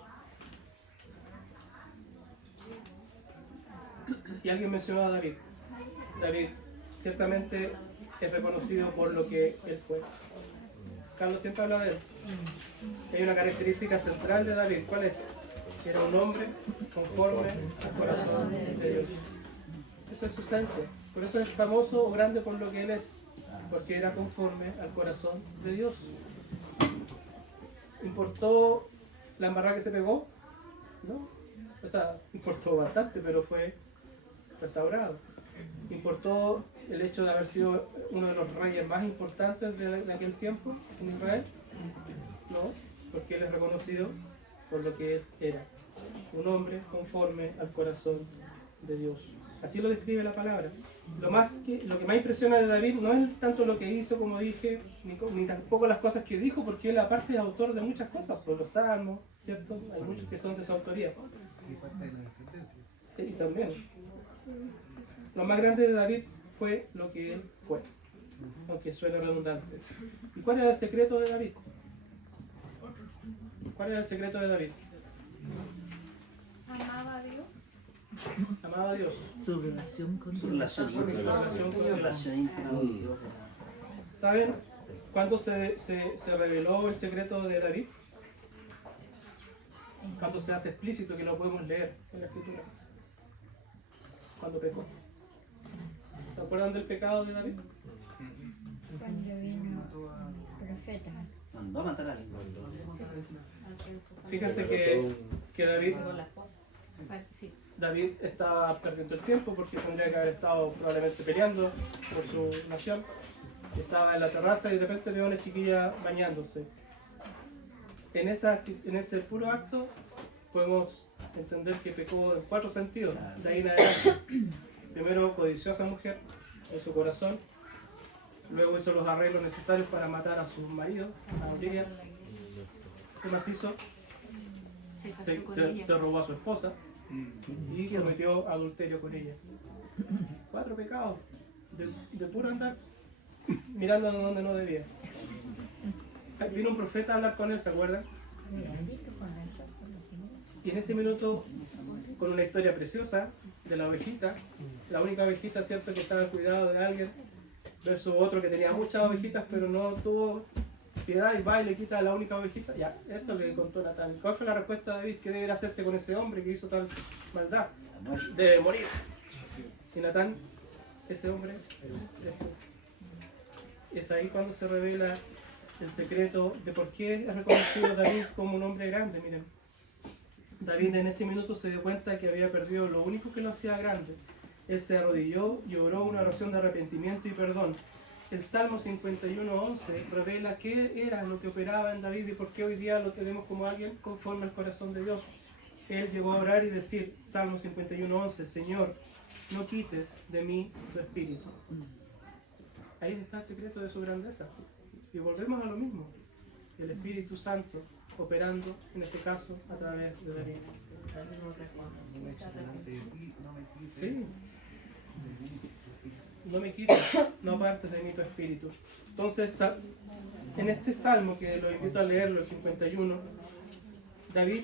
Y alguien mencionó a David. David ciertamente es reconocido por lo que él fue. Carlos siempre habla de él. Hay una característica central de David. ¿Cuál es? Que era un hombre conforme al corazón de Dios. Eso es su esencia. Por eso es famoso o grande por lo que él es. Porque era conforme al corazón de Dios. ¿Importó la embarrada que se pegó? No. O sea, importó bastante, pero fue restaurado. ¿Importó el hecho de haber sido uno de los reyes más importantes de aquel tiempo en Israel? No, porque él es reconocido por lo que él era. Un hombre conforme al corazón de Dios. Así lo describe la palabra. Lo que más impresiona de David no es tanto lo que hizo, como dije, ni tampoco las cosas que dijo, porque él aparte es autor de muchas cosas, por los salmos, ¿cierto? Hay muchos que son de su autoría. Y parte de la descendencia. Y también. Lo más grande de David fue lo que él fue, aunque suene redundante. ¿Y cuál era el secreto de David? ¿Cuál era el secreto de David? Amaba a Dios. Amaba a Dios. Su relación con Su Dios. relación íntima con Dios. ¿Saben cuándo se reveló el secreto de David? Cuando se hace explícito, que lo podemos leer en la Escritura. Cuando pecó. ¿Se acuerdan del pecado de David? Cuando vino Mató a... profeta. Mandó a matar a alguien. Fíjense que David estaba perdiendo el tiempo porque tendría que haber estado probablemente peleando por su nación. Estaba en la terraza y de repente vio a una chiquilla bañándose. En ese puro acto podemos entender que pecó en 4 sentidos. De ahí en adelante. Primero codició a esa mujer en su corazón. Luego hizo los arreglos necesarios para matar a su marido, a Urias. ¿Qué más hizo? Se robó a su esposa y cometió adulterio con ella. 4 pecados de puro andar mirando a donde no debía. Vino un profeta a hablar con él, ¿se acuerdan? Y en ese minuto, con una historia preciosa de la ovejita, la única ovejita, cierto, que estaba al cuidado de alguien, versus otro que tenía muchas ovejitas pero no tuvo piedad y va y le quita a la única ovejita. Ya, eso es lo que contó Natán. ¿Cuál fue la respuesta de David? ¿Qué debería hacerse con ese hombre que hizo tal maldad? Debe morir. Y Natán, ese hombre, es ahí cuando se revela el secreto de por qué es reconocido David como un hombre grande. Miren, David en ese minuto se dio cuenta que había perdido lo único que lo hacía grande. Él se arrodilló y oró una oración de arrepentimiento y perdón. El Salmo 51:11 revela qué era lo que operaba en David y por qué hoy día lo tenemos como alguien conforme al corazón de Dios. Él llegó a orar y decir, Salmo 51:11, Señor, no quites de mí tu espíritu. Ahí está el secreto de su grandeza. Y volvemos a lo mismo. el Espíritu Santo operando, en este caso, a través de David. Sí. No me quites, no apartes de mí tu espíritu. Entonces, en este salmo, que lo invito a leerlo, el 51, David,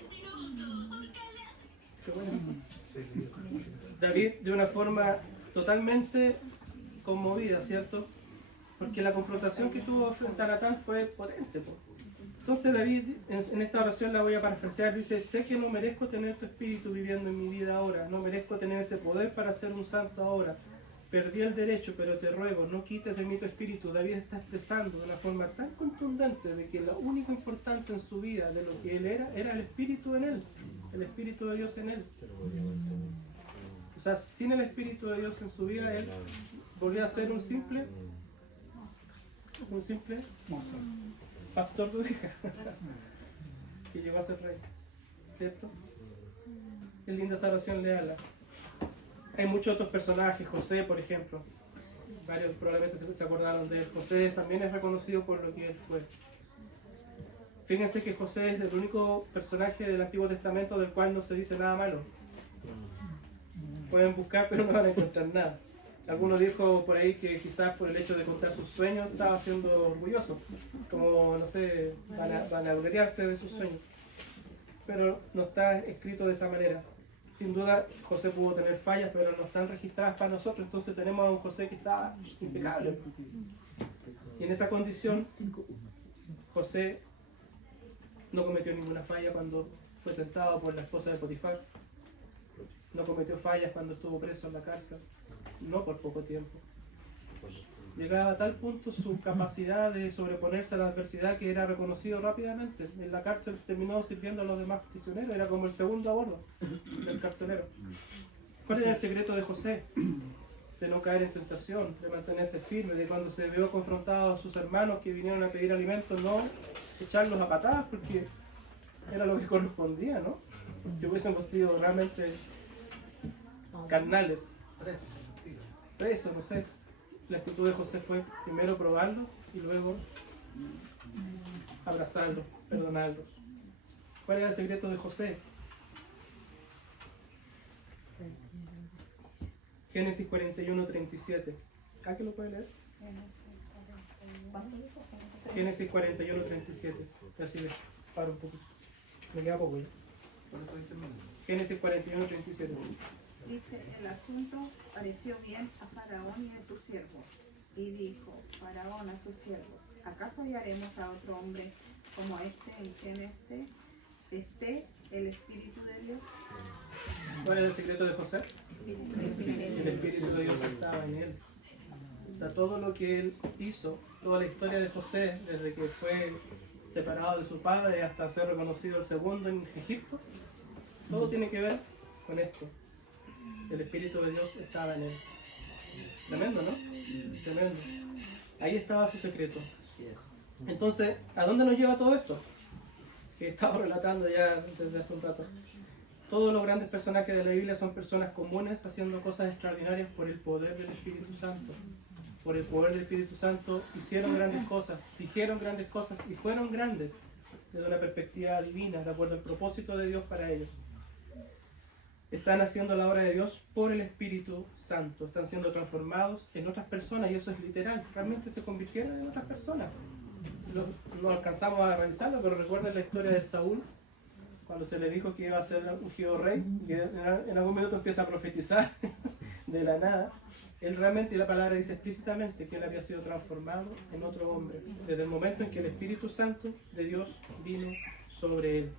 de una forma totalmente conmovida, ¿cierto? Porque la confrontación que tuvo frente a Natán fue potente. Entonces David, en esta oración la voy a parafrasear, dice: sé que no merezco tener tu espíritu viviendo en mi vida ahora, no merezco tener ese poder para ser un santo ahora. Perdí el derecho, pero te ruego, no quites de mí tu espíritu. David está expresando de una forma tan contundente de que lo único importante en su vida, de lo que él era el espíritu en él, el espíritu de Dios en él. O sea, sin el espíritu de Dios en su vida, él volvía a ser un simple pastor de ovejas que llegó a ser rey, ¿cierto? Qué linda esa oración le habla. Hay muchos otros personajes, José por ejemplo, varios probablemente se acordaron de él. José también es reconocido por lo que él fue. Fíjense que José es el único personaje del Antiguo Testamento del cual no se dice nada malo. Pueden buscar pero no van a encontrar nada. Algunos dijo por ahí que quizás por el hecho de contar sus sueños estaba siendo orgulloso, como, no sé, van a gloriarse de sus sueños. Pero no está escrito de esa manera. Sin duda José pudo tener fallas, pero no están registradas para nosotros. Entonces tenemos a un José que está impecable. Y en esa condición, José no cometió ninguna falla cuando fue tentado por la esposa de Potifar. No cometió fallas cuando estuvo preso en la cárcel. No por poco tiempo. Llegaba a tal punto su capacidad de sobreponerse a la adversidad que era reconocido rápidamente. En la cárcel terminó sirviendo a los demás prisioneros, era como el segundo a bordo del carcelero. ¿Cuál era el secreto de José? De no caer en tentación, de mantenerse firme, de cuando se vio confrontado a sus hermanos que vinieron a pedir alimento, no echarlos a patadas porque era lo que correspondía, ¿no? Si hubiésemos sido realmente carnales. Eso, no sé. La actitud de José fue primero probarlo y luego abrazarlo, perdonarlo. ¿Cuál era el secreto de José? Génesis 41:37. ¿Ah, que lo puede leer? Génesis 41:37. Así que paro un poco. Me queda poco ya. Génesis 41:37. Dice: el asunto pareció bien a Faraón y a sus siervos. Y dijo Faraón a sus siervos: ¿acaso hallaremos a otro hombre como este en quien esté el Espíritu de Dios? ¿Cuál era el secreto de José? El Espíritu de Dios estaba en él. O sea, todo lo que él hizo, toda la historia de José, desde que fue separado de su padre hasta ser reconocido el segundo en Egipto, todo tiene que ver con esto. El Espíritu de Dios estaba en él. Tremendo, ¿no? Tremendo. Ahí estaba su secreto. Entonces, ¿a dónde nos lleva todo esto? Que he estado relatando ya desde hace un rato. Todos los grandes personajes de la Biblia son personas comunes haciendo cosas extraordinarias por el poder del Espíritu Santo. Por el poder del Espíritu Santo hicieron grandes cosas, dijeron grandes cosas y fueron grandes desde una perspectiva divina, de acuerdo al propósito de Dios para ellos. Están haciendo la obra de Dios por el Espíritu Santo, están siendo transformados en otras personas y eso es literal, realmente se convirtieron en otras personas. No alcanzamos a realizarlo, pero recuerden la historia de Saúl, cuando se le dijo que iba a ser ungido rey, y en algún minuto empieza a profetizar de la nada. Él realmente, y la palabra dice explícitamente que él había sido transformado en otro hombre, desde el momento en que el Espíritu Santo de Dios vino sobre él.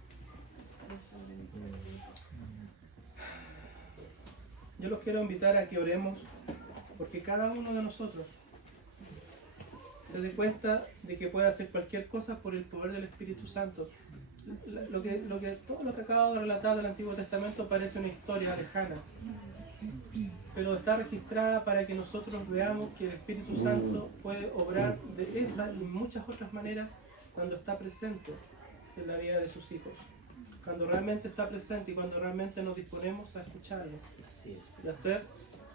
Yo los quiero invitar a que oremos porque cada uno de nosotros se dé cuenta de que puede hacer cualquier cosa por el poder del Espíritu Santo. Todo lo que acabo de relatar del Antiguo Testamento parece una historia lejana, pero está registrada para que nosotros veamos que el Espíritu Santo puede obrar de esa y muchas otras maneras cuando está presente en la vida de sus hijos. Cuando realmente está presente y cuando realmente nos disponemos a escucharlo y hacer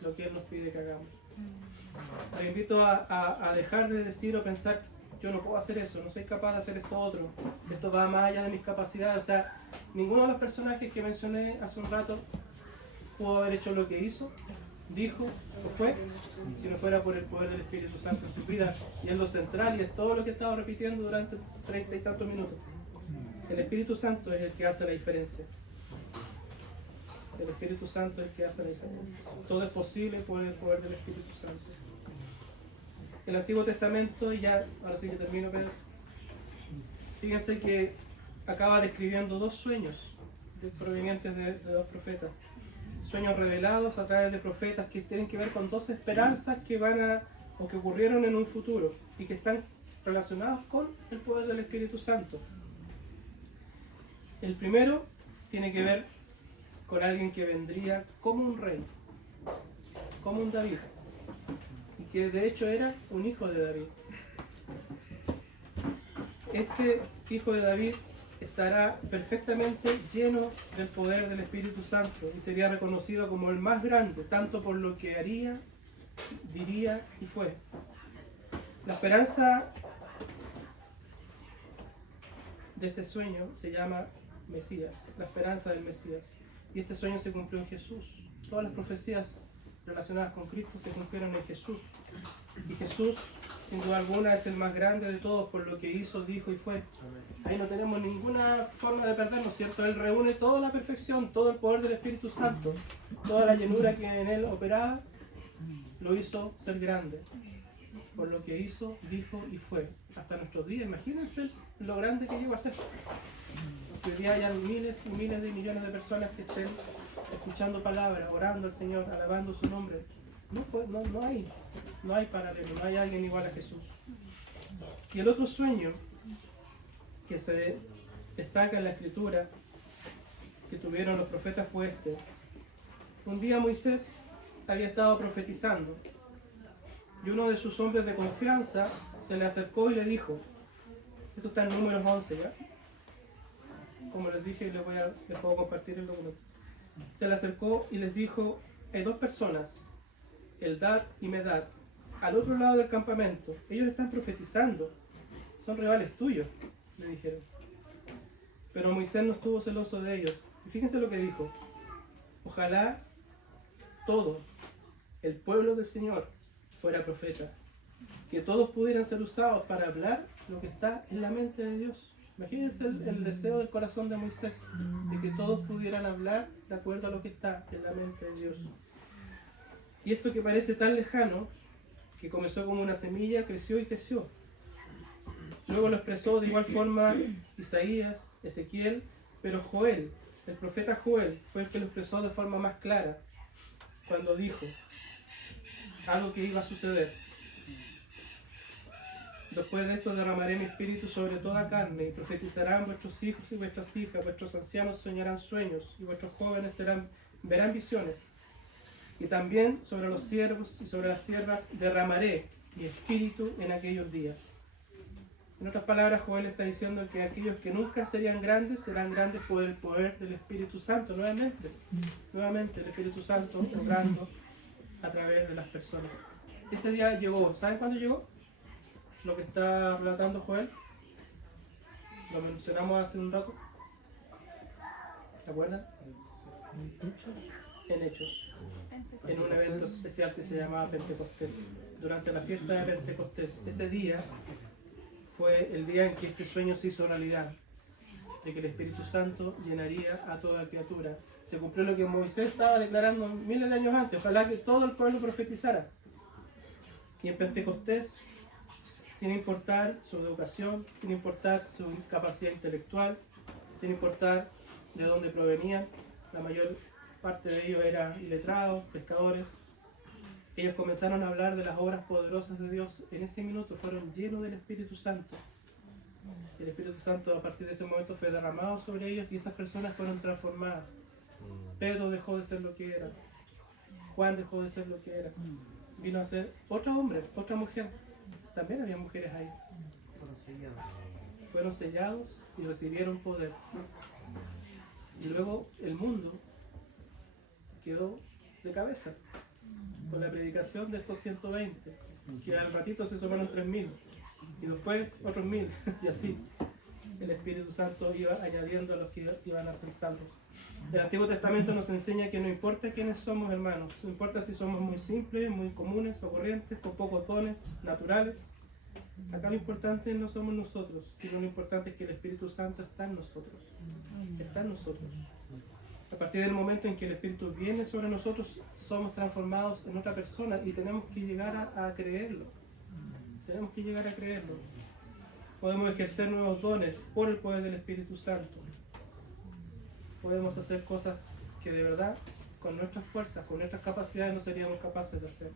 lo que Él nos pide que hagamos. Les invito a dejar de decir o pensar yo no puedo hacer eso, no soy capaz de hacer esto otro, esto va más allá de mis capacidades. O sea, ninguno de los personajes que mencioné hace un rato pudo haber hecho lo que hizo, dijo o fue, si no fuera por el poder del Espíritu Santo en su vida. Y es lo central y es todo lo que he estado repitiendo durante 30 y tantos minutos. El Espíritu Santo es el que hace la diferencia. El Espíritu Santo es el que hace la diferencia. Todo es posible por el poder del Espíritu Santo. El Antiguo Testamento, y ya, ahora sí que termino, Pedro. Fíjense que acaba describiendo dos sueños provenientes de dos profetas. Sueños revelados a través de profetas que tienen que ver con dos esperanzas que o que ocurrieron en un futuro y que están relacionados con el poder del Espíritu Santo. El primero tiene que ver con alguien que vendría como un rey, como un David, y que de hecho era un hijo de David. Este hijo de David estará perfectamente lleno del poder del Espíritu Santo y sería reconocido como el más grande, tanto por lo que haría, diría y fue. La esperanza de este sueño se llama Mesías, la esperanza del Mesías. Y este sueño se cumplió en Jesús. Todas las profecías relacionadas con Cristo se cumplieron en Jesús. Y Jesús, sin duda alguna, es el más grande de todos por lo que hizo, dijo y fue. Ahí no tenemos ninguna forma de perdernos, ¿cierto? Él reúne toda la perfección, todo el poder del Espíritu Santo, toda la llenura que en él operaba, lo hizo ser grande. Por lo que hizo, dijo y fue. Hasta nuestros días, imagínense lo grande que llegó a ser. Que hoy día hayan miles y miles de millones de personas que estén escuchando palabras, orando al Señor, alabando su nombre. No hay paralelo, no hay alguien igual a Jesús. Y el otro sueño que se destaca en la Escritura que tuvieron los profetas fue este. Un día Moisés había estado profetizando y uno de sus hombres de confianza se le acercó y le dijo, esto está en Números 11, ¿ya? Como les dije, les puedo compartir el documento. Se le acercó y les dijo, hay dos personas, Eldad y Medad, al otro lado del campamento. Ellos están profetizando, son rivales tuyos, le dijeron. Pero Moisés no estuvo celoso de ellos. Y fíjense lo que dijo, ojalá todo el pueblo del Señor fuera profeta, que todos pudieran ser usados para hablar lo que está en la mente de Dios. Imagínense el deseo del corazón de Moisés, de que todos pudieran hablar de acuerdo a lo que está en la mente de Dios. Y esto que parece tan lejano, que comenzó como una semilla, creció y creció. Luego lo expresó de igual forma Isaías, Ezequiel, pero Joel, el profeta Joel, fue el que lo expresó de forma más clara, cuando dijo algo que iba a suceder. Después de esto derramaré mi espíritu sobre toda carne, y profetizarán vuestros hijos y vuestras hijas, vuestros ancianos soñarán sueños, y vuestros jóvenes verán visiones. Y también sobre los siervos y sobre las siervas derramaré mi espíritu en aquellos días. En otras palabras, Joel está diciendo que aquellos que nunca serían grandes, serán grandes por el poder del Espíritu Santo, nuevamente el Espíritu Santo obrando a través de las personas. Ese día llegó, ¿saben cuándo llegó? Lo que está relatando Joel, lo mencionamos hace un rato, ¿se acuerdan? En Hechos, en un evento especial que se llamaba Pentecostés, durante la fiesta de Pentecostés. Ese día fue el día en que este sueño se hizo realidad, de que el Espíritu Santo llenaría a toda criatura. Se cumplió lo que Moisés estaba declarando miles de años antes, ojalá que todo el pueblo profetizara. Y en Pentecostés, sin importar su educación, sin importar su capacidad intelectual, sin importar de dónde provenían, la mayor parte de ellos eran iletrados, pescadores. Ellos comenzaron a hablar de las obras poderosas de Dios. En ese minuto fueron llenos del Espíritu Santo. El Espíritu Santo a partir de ese momento fue derramado sobre ellos y esas personas fueron transformadas. Pedro dejó de ser lo que era. Juan dejó de ser lo que era. Vino a ser otro hombre, otra mujer. También había mujeres ahí. Fueron sellados y recibieron poder. Y luego el mundo quedó de cabeza con la predicación de estos 120, que al ratito se sumaron 3000. y después otros 1000, y así. El Espíritu Santo iba añadiendo a los que iban a ser salvos. El Antiguo Testamento nos enseña que no importa quiénes somos, hermanos, no importa si somos muy simples, muy comunes o corrientes, con pocos dones naturales. Acá lo importante no somos nosotros, sino lo importante es que el Espíritu Santo está en nosotros. Está en nosotros. A partir del momento en que el Espíritu viene sobre nosotros, somos transformados en otra persona y tenemos que llegar a creerlo. Tenemos que llegar a creerlo. Podemos ejercer nuevos dones por el poder del Espíritu Santo. Podemos hacer cosas que de verdad, con nuestras fuerzas, con nuestras capacidades, no seríamos capaces de hacer.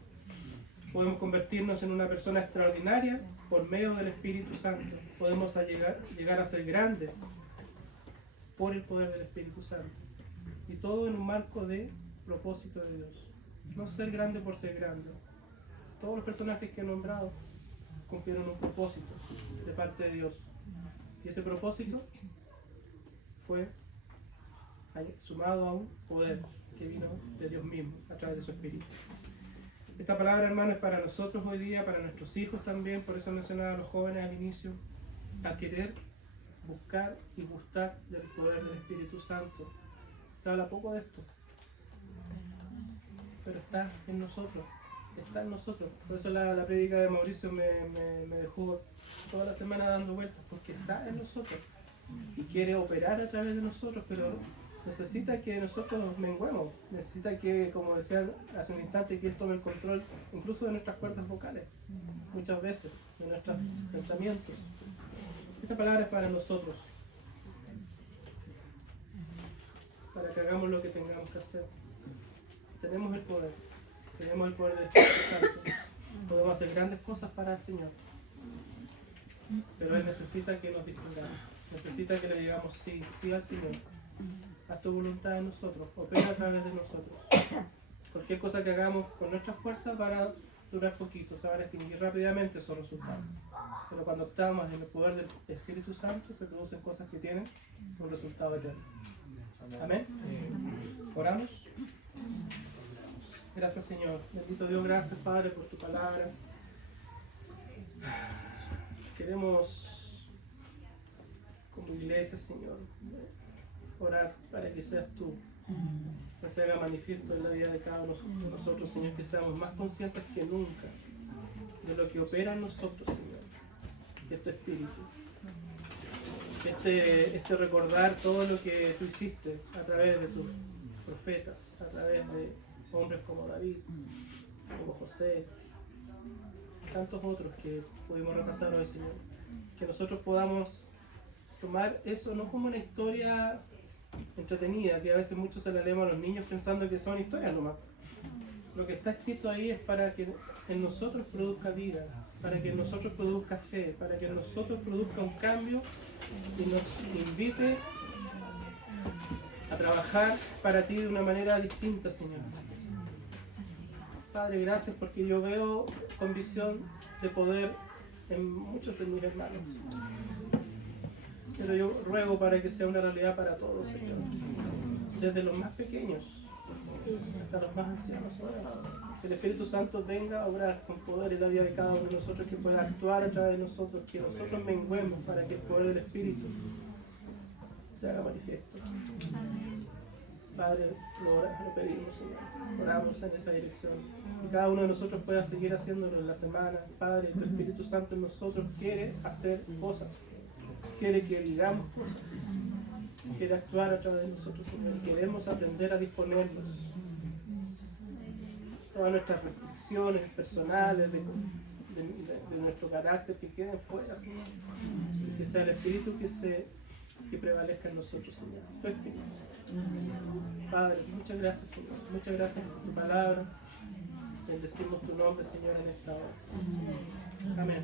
Podemos convertirnos en una persona extraordinaria por medio del Espíritu Santo. Podemos llegar a ser grandes por el poder del Espíritu Santo. Y todo en un marco de propósito de Dios. No ser grande por ser grande. Todos los personajes que he nombrado cumplieron un propósito de parte de Dios. Y ese propósito fue sumado a un poder que vino de Dios mismo a través de su Espíritu. Esta palabra, hermano, es para nosotros hoy día, para nuestros hijos también. Por eso mencionaba a los jóvenes al inicio, a querer, buscar y gustar del poder del Espíritu Santo. Se habla poco de esto, pero está en nosotros. Está en nosotros. Por eso la prédica de Mauricio me dejó toda la semana dando vueltas, porque está en nosotros y quiere operar a través de nosotros, pero necesita que nosotros menguemos, necesita que, como decía hace un instante, que Él tome el control incluso de nuestras cuerdas vocales, muchas veces, de nuestros pensamientos. Esta palabra es para nosotros, para que hagamos lo que tengamos que hacer. Tenemos el poder del Espíritu Santo, podemos hacer grandes cosas para el Señor, pero Él necesita que nos dispongamos, necesita que le digamos sí, sí al Señor. Haz tu voluntad en nosotros, opera a través de nosotros. Cualquier cosa que hagamos con nuestras fuerzas va a durar poquito, se van a extinguir rápidamente esos resultados. Pero cuando optamos en el poder del Espíritu Santo, se producen cosas que tienen un resultado eterno. Amén. Oramos. Gracias, Señor. Bendito Dios, gracias, Padre, por tu palabra. Queremos, como iglesia, Señor, orar para que seas tú, que se haga manifiesto en la vida de cada uno de nosotros, Señor, que seamos más conscientes que nunca de lo que opera en nosotros, Señor, de tu Espíritu. Este recordar todo lo que tú hiciste a través de tus profetas, a través de hombres como David, como José, tantos otros que pudimos repasar hoy, Señor. Que nosotros podamos tomar eso no como una historia entretenida, que a veces muchos se la leemos a los niños pensando que son historias nomás. Lo que está escrito ahí es para que en nosotros produzca vida, para que en nosotros produzca fe, para que en nosotros produzca un cambio y nos invite a trabajar para ti de una manera distinta, Señor. Padre, gracias porque yo veo convicción de poder en muchos de mis hermanos. Pero yo ruego para que sea una realidad para todos, Señor. Desde los más pequeños hasta los más ancianos. Que el Espíritu Santo venga a obrar con poder en la vida de cada uno de nosotros, que pueda actuar a través de nosotros, que nosotros menguemos para que el poder del Espíritu se haga manifiesto. Padre, lo pedimos, Señor. Oramos en esa dirección. Que cada uno de nosotros pueda seguir haciéndolo en la semana. Padre, tu Espíritu Santo en nosotros quiere hacer cosas. Quiere que digamos cosas. Quiere actuar a través de nosotros, Señor. Y queremos aprender a disponernos. Todas nuestras restricciones personales de nuestro carácter que queden fuera, Señor. Y que sea el Espíritu que prevalezca en nosotros, Señor. Tu Espíritu. Padre, muchas gracias, Señor. Muchas gracias por tu palabra. Bendecimos tu nombre, Señor, en esta hora. Amén.